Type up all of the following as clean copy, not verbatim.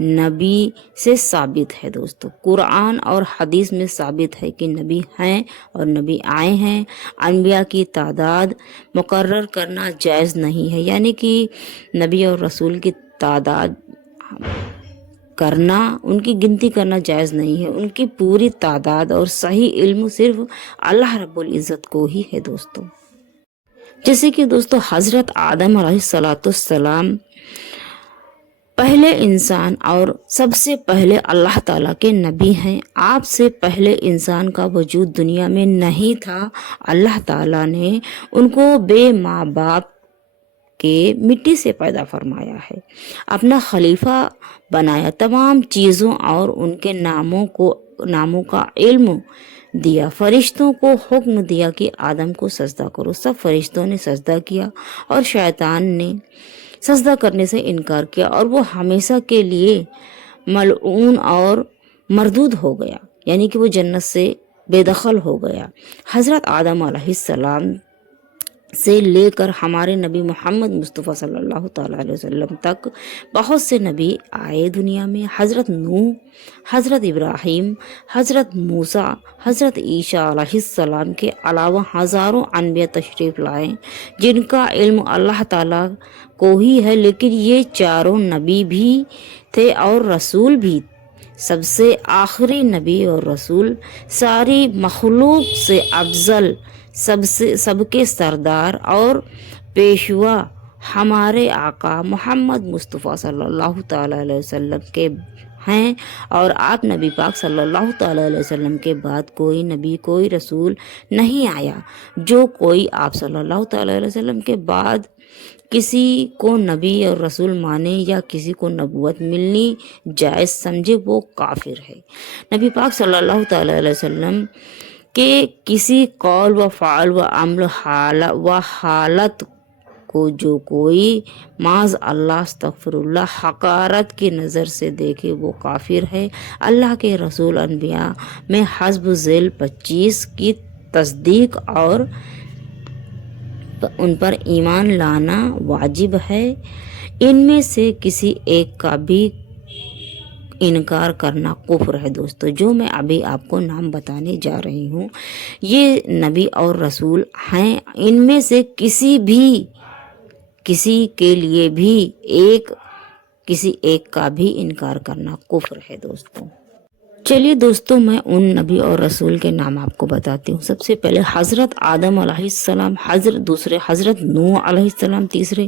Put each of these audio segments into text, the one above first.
نبی سے ثابت ہے دوستو، قرآن اور حدیث میں ثابت ہے کہ نبی ہیں اور نبی آئے ہیں۔ انبیاء کی تعداد مقرر کرنا جائز نہیں ہے، یعنی کہ نبی اور رسول کی تعداد کرنا، ان کی گنتی کرنا جائز نہیں ہے۔ ان کی پوری تعداد اور صحیح علم صرف اللہ رب العزت کو ہی ہے دوستو۔ جیسے کہ دوستو حضرت آدم علیہ السلام پہلے انسان اور سب سے پہلے اللہ تعالیٰ کے نبی ہیں۔ آپ سے پہلے انسان کا وجود دنیا میں نہیں تھا۔ اللہ تعالیٰ نے ان کو بے ماں باپ کے مٹی سے پیدا فرمایا ہے، اپنا خلیفہ بنایا، تمام چیزوں اور ان کے ناموں کا علم دیا، فرشتوں کو حکم دیا کہ آدم کو سجدہ کرو۔ سب فرشتوں نے سجدہ کیا اور شیطان نے سجدہ کرنے سے انکار کیا اور وہ ہمیشہ کے لیے ملعون اور مردود ہو گیا، یعنی کہ وہ جنت سے بے دخل ہو گیا۔ حضرت آدم علیہ السلام سے لے کر ہمارے نبی محمد مصطفیٰ صلی اللہ تعالیٰ علیہ وسلم تک بہت سے نبی آئے دنیا میں۔ حضرت نوح، حضرت ابراہیم، حضرت موسیٰ، حضرت عیسیٰ علیہ السلام کے علاوہ ہزاروں انبیاء تشریف لائے جن کا علم اللہ تعالیٰ کو ہی ہے، لیکن یہ چاروں نبی بھی تھے اور رسول بھی۔ سب سے آخری نبی اور رسول، ساری مخلوق سے افضل، سب کے سردار اور پیشوا ہمارے آقا محمد مصطفیٰ صلی اللہ تعالیٰ علیہ وسلم کے ہیں، اور آپ نبی پاک صلی اللہ تعالیٰ علیہ وسلم کے بعد کوئی نبی، کوئی رسول نہیں آیا۔ جو کوئی آپ صلی اللہ تعالیٰ علیہ وسلم کے بعد کسی کو نبی اور رسول مانے یا کسی کو نبوت ملنی جائز سمجھے، وہ کافر ہے۔ نبی پاک صلی اللہ تعالیٰ علیہ وسلم کہ کسی قول و فعل و عمل و حالت کو جو کوئی معاذ اللہ استغفر اللہ حقارت کی نظر سے دیکھے وہ کافر ہے۔ اللہ کے رسول انبیاء میں حسب ذیل 25 کی تصدیق اور ان پر ایمان لانا واجب ہے۔ ان میں سے کسی ایک کا بھی انکار کرنا کفر ہے دوستو۔ جو میں ابھی آپ کو نام بتانے جا رہی ہوں یہ نبی اور رسول ہیں، ان میں سے کسی کے لیے بھی کسی ایک کا بھی انکار کرنا کفر ہے دوستو۔ چلیے دوستو میں ان نبی اور رسول کے نام آپ کو بتاتی ہوں۔ سب سے پہلے حضرت آدم علیہ السلام، دوسرے حضرت نوح علیہ السلام، تیسرے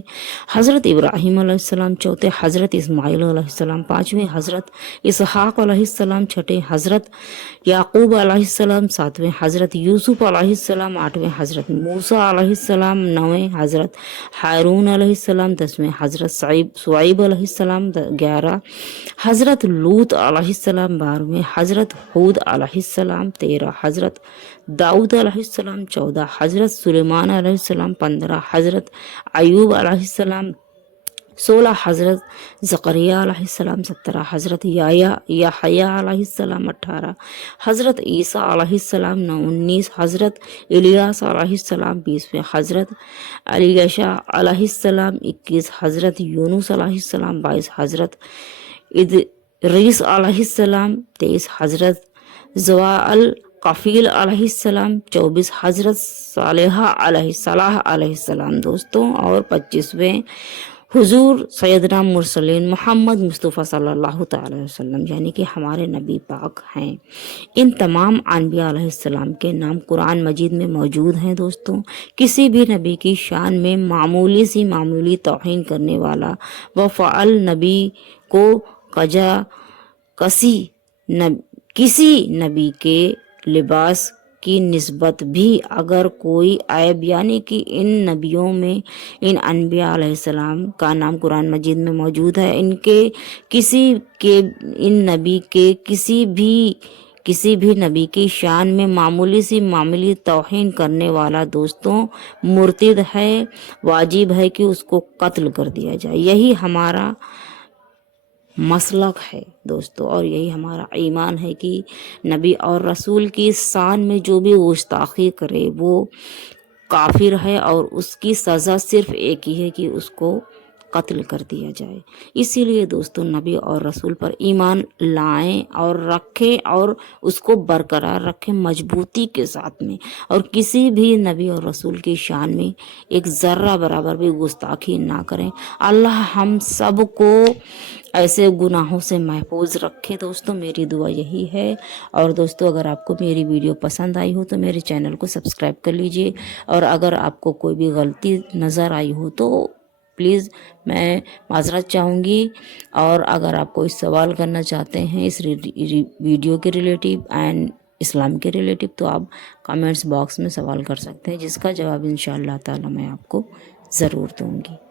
حضرت ابراہیم علیہ السلام، چوتھے حضرت اسماعیل علیہ السلام، پانچویں حضرت اسحاق علیہ السلام، چھٹے حضرت یعقوب علیہ السلام، ساتویں حضرت یوسف علیہ السلام، آٹھویں حضرت موسیٰ علیہ السلام، نویں حضرت ہارون علیہ السلام، دسویں حضرت شعیب علیہ السلام، 11 حضرت لوط علیہ السلام، 12ویں حضرت ہود علیہ السلام، 13 حضرت داؤد علیہ السلام، 14 حضرت سلیمان علیہ السلام، 15 حضرت ایوب علیہ السلام، 16 حضرت زکریا علیہ السلام، 17 حضرت یحییٰ علیہ السلام، 18 حضرت عیسیٰ علیہ السلام، 19 حضرت الیاس علیہ السلام، 20 حضرت الیشع علیہ السلام، 21 حضرت یونس علیہ السلام، 22 حضرت ادریس علیہ السلام، 23 حضرت ذوالقفیل علیہ السلام، 24 حضرت صالح علیہ السلام دوستوں، اور 25ویں حضور سیدنا مرسلین محمد مصطفیٰ صلی اللہ تعالی وسلم یعنی کہ ہمارے نبی پاک ہیں۔ ان تمام انبیاء علیہ السلام کے نام قرآن مجید میں موجود ہیں دوستوں۔ کسی بھی نبی کی شان میں معمولی توہین کرنے والا و فعل نبی کو کسی نبی کے لباس کی نسبت بھی اگر کوئی عیب، یعنی کہ ان نبیوں میں ان انبیاء علیہ السلام کا نام قرآن مجید میں موجود ہے، ان نبی کے کسی بھی نبی کی شان میں معمولی توہین کرنے والا دوستوں مرتد ہے، واجب ہے کہ اس کو قتل کر دیا جائے۔ یہی ہمارا مسلک ہے دوستو، اور یہی ہمارا ایمان ہے کہ نبی اور رسول کی شان میں جو بھی گستاخی کرے وہ کافر ہے، اور اس کی سزا صرف ایک ہی ہے کہ اس کو قتل کر دیا جائے۔ اسی لیے دوستوں نبی اور رسول پر ایمان لائیں اور رکھیں اور اس کو برقرار رکھیں مضبوطی کے ساتھ میں، اور کسی بھی نبی اور رسول کی شان میں ایک ذرہ برابر بھی گستاخی نہ کریں۔ اللہ ہم سب کو ایسے گناہوں سے محفوظ رکھے۔ دوستوں میری دعا یہی ہے، اور دوستوں اگر آپ کو میری ویڈیو پسند آئی ہو تو میرے چینل کو سبسکرائب کر لیجئے، اور اگر آپ کو کوئی بھی غلطی نظر آئی ہو تو پلیز میں معذرت چاہوں گی، اور اگر آپ کوئی سوال کرنا چاہتے ہیں اس ویڈیو کے ریلیٹیو اینڈ اسلام کے ریلیٹیو تو آپ کمنٹس باکس میں سوال کر سکتے ہیں، جس کا جواب انشاءاللہ تعالی میں آپ کو ضرور دوں گی۔